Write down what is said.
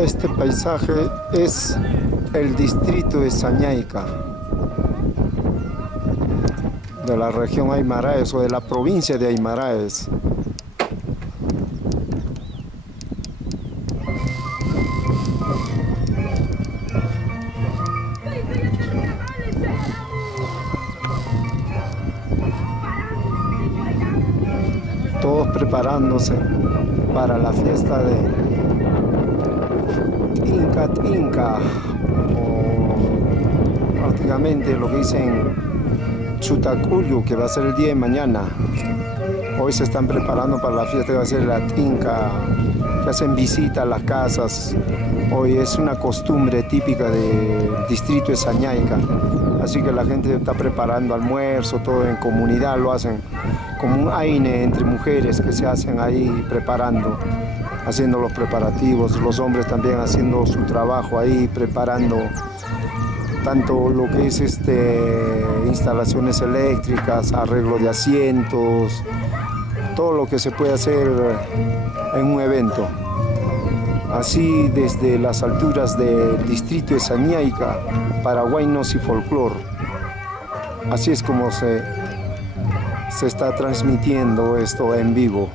Todo este paisaje es el distrito de Sañaica, de la región Aymaraes o de la provincia de Aymaraes. Todos preparándose para la fiesta de Tinca, o prácticamente lo que dicen Chutacuyo, que va a ser el día de mañana. Hoy se están preparando para la fiesta que va a ser la Tinca, que hacen visita a las casas. Hoy es una costumbre típica del distrito de Sañaica, así que la gente está preparando almuerzo, todo en comunidad, lo hacen como un aine entre mujeres que se hacen ahí preparando, haciendo los preparativos, los hombres también haciendo su trabajo ahí, preparando tanto lo que es instalaciones eléctricas, arreglo de asientos, todo lo que se puede hacer en un evento. Así desde las alturas del distrito de Sañaica, para Huaynos y Folclor. Así es como se está transmitiendo esto en vivo.